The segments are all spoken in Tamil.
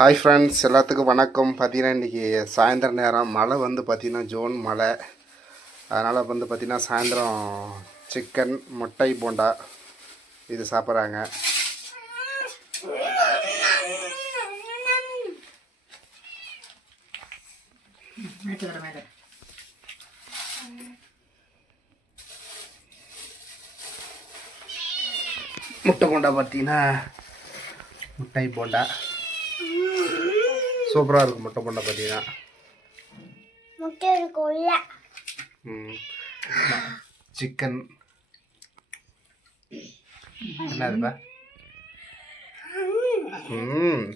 ஹாய் ஃப்ரெண்ட்ஸ் எல்லாத்துக்கும் வணக்கம். பார்த்தீங்கன்னா இன்றைக்கி சாயந்தர நேரம். மழை வந்து பார்த்திங்கன்னா ஜோன் மழை. அதனால் வந்து பார்த்திங்கன்னா சாயந்தரம் சிக்கன் முட்டை போண்டா இது சாப்பிட்றாங்க. முட்டை போண்டா பார்த்தீங்கன்னா முட்டை போண்டா. சூப்பராக இருக்கும் முட்டை போண்டா பார்த்தீங்கன்னா முட்டை இருக்கும்ல. ம். சிக்கன். என்னதுப்பா? ம்.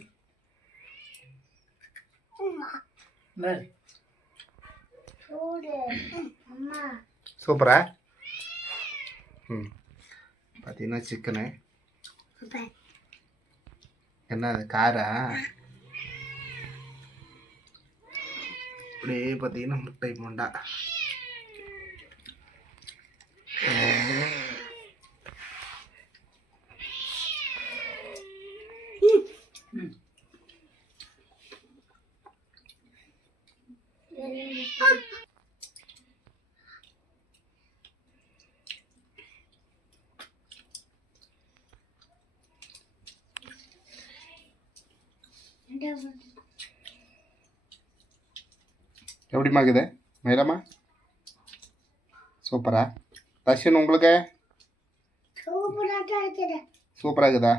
சூப்பரா? ம். பார்த்தீங்கன்னா சிக்கனு. என்ன அது காரா? அப்படியே பார்த்தீங்கன்னா முட்டை போண்டா எப்படிம்மா இருக்குது? மேலம்மா? சூப்பரா. தர்ஷன் உங்களுக்கு? சூப்பராக இருக்குது.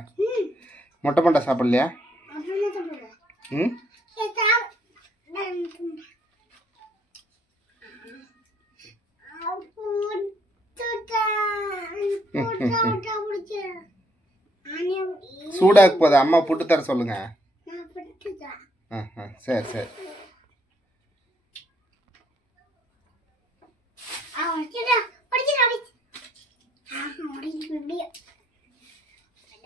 முட்டை போண்டா சாப்பிட்லையா? ம்? சூடாக போகுது. அம்மா புட்டு தர சொல்லுங்க. ஆ ஆ சரி சரி நீ வாங்க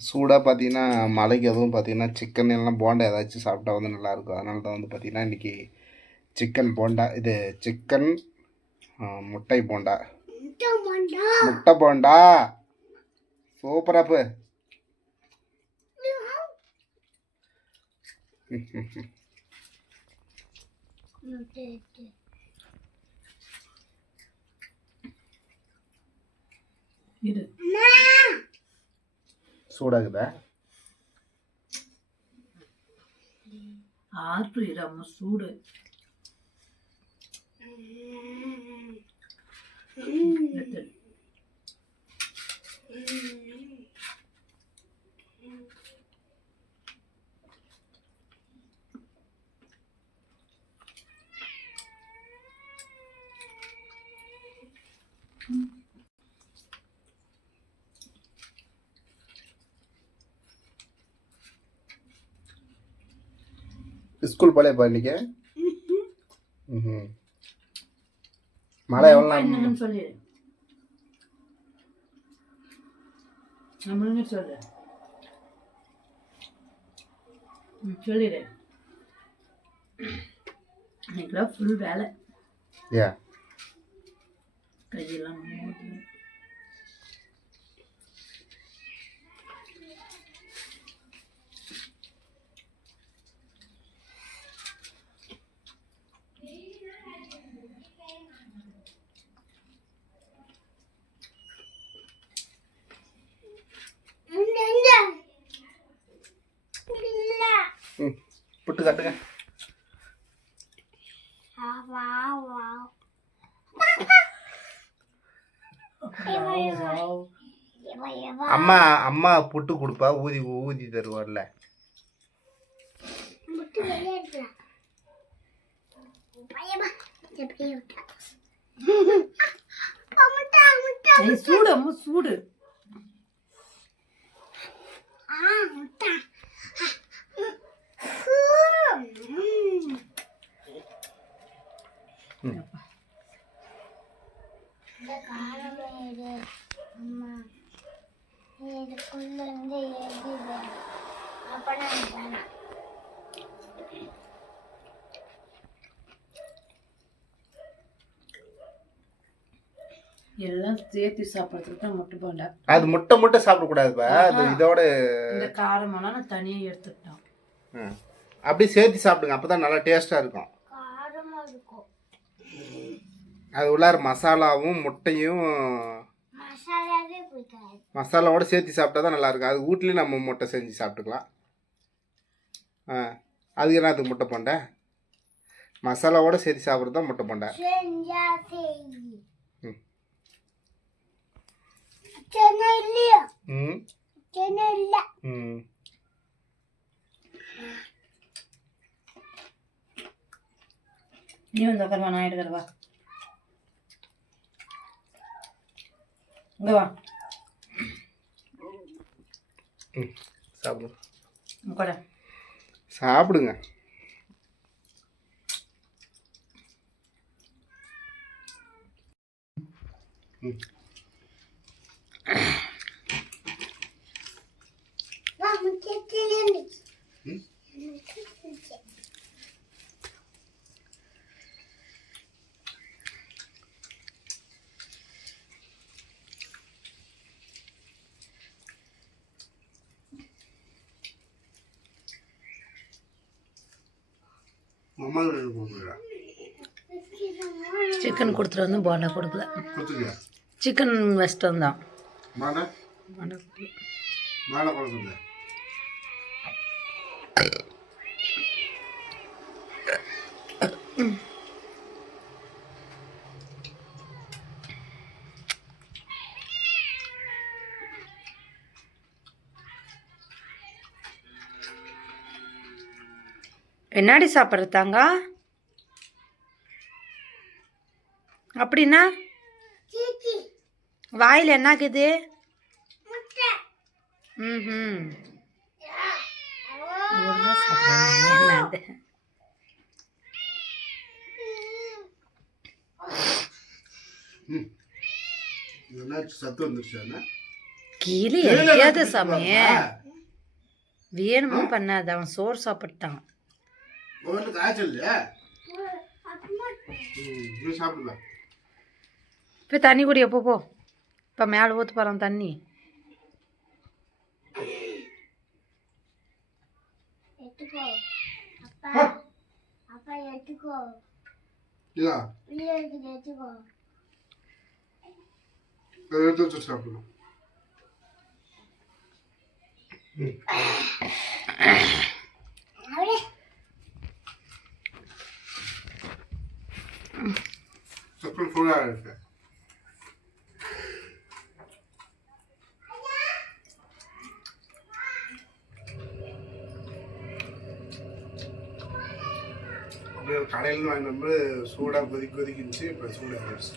சூடாக பார்த்தீங்கன்னா மலைக்கு எதுவும் பார்த்தீங்கன்னா சிக்கன் எல்லாம் போண்டா ஏதாச்சும் சாப்பிட்டா வந்து நல்லாயிருக்கும். அதனால தான் வந்து பார்த்தீங்கன்னா இன்றைக்கி சிக்கன் போண்டா இது சிக்கன் முட்டை போண்டா. முட்டை போண்டா? சூப்பராப்பு இரு. சூடாகுதா? ஆற்று அம்மா! சூடு எடுத்து. ஸ்கூல் போலையப்பா இன்னைக்கு. ம் மழை எவ்வளோ என்னன்னு சொல்லு. சொல்லிடு. இன்னைக்கெல்லாம் ஃபுல் வேலை. கையெல்லாம் ம் புட்டு காட்டுங்க அம்மா அம்மா புட்டு கொடுப்பா ஊதி ஊதி தருவார்ல. சூடு அம்மா சூடு. ஆ முட்டா இந்த காரமே இது அம்மா இதுக்குள்ள இருந்து எழுதி அப்பனா வேணாம் எல்லாம் சேர்த்து சாப்பிட்றதுக்கு தான் முட்டை போண்டா. அது முட்டை முட்டை சாப்பிடக்கூடாதுப்பா. அது இதோட இந்த காரமெல்லாம் நான் தனியாக எடுத்துக்கிட்டோம். ம். அப்படியே சேர்த்து சாப்பிடுங்க. அப்போ தான் நல்லா டேஸ்ட்டாக இருக்கும். அது உள்ளார மசாலாவும் முட்டையும் மசாலாவோட சேர்த்து சாப்பிட்டா தான் நல்லாயிருக்கும் அது வீட்லேயும் நம்ம முட்டை செஞ்சு சாப்பிட்டுக்கலாம். ஆ அதுக்கு என்ன அதுக்கு முட்டை போண்டை? மசாலாவோட சேர்த்து சாப்பிட்றது தான் முட்டை போண்டை. ம். ம். நீ வந்து உட்காருவா நான் எடுக்கிறவா இங்கே வா ம் சாப்பிடுங்க உட்கார சாப்பிடுங்க வா முக்கிய ம் அம்மா கொடுத்துருக்கா சிக்கன் கொடுத்துட்டு வந்து போண்டா கொடுக்கல. சிக்கன் வச்சுட்டு வந்தான். என்னாடி சாப்பிட்றதாங்க அப்படின்னா? சீச்சி. வாயில் என்னாக்குது முட்டை. ம். சத்து வந்துருச்சாண்ணா கீழே எரியாத சாமி. வேணுமோ பண்ணாத அவன் சோறு சாப்பிட்டான். ஒன்றும் காய்ச்சல் இல்லையா அம்மா ம் நீ சாப்பிடல இப்போ தண்ணி குடி எப்போ போ இப்போ மேலே ஊற்று போகிறான் தண்ணி எடுத்துக்கோ அப்பா சக்கரை சூடாக இருக்கு அப்படியே கடையில் வாங்கிட்டு வந்து சூடாக கொதிக்க கொதிக்கிச்சு இப்போ சூடாக ஆயிடுச்சு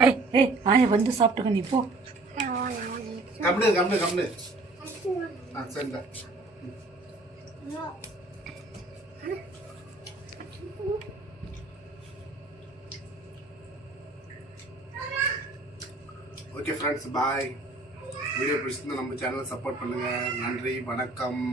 ஏய் ஏய் ஆயா வந்து சாப்பிட்டுக்க நீ போ கம்னு கம்னு கம்னு. ஆ சரிடா. ஓகே ஃப்ரெண்ட்ஸ் பாய் வீடியோ பிடிச்சிருந்தா நம்ம சேனலை சப்போர்ட் பண்ணுங்கள் நன்றி வணக்கம்.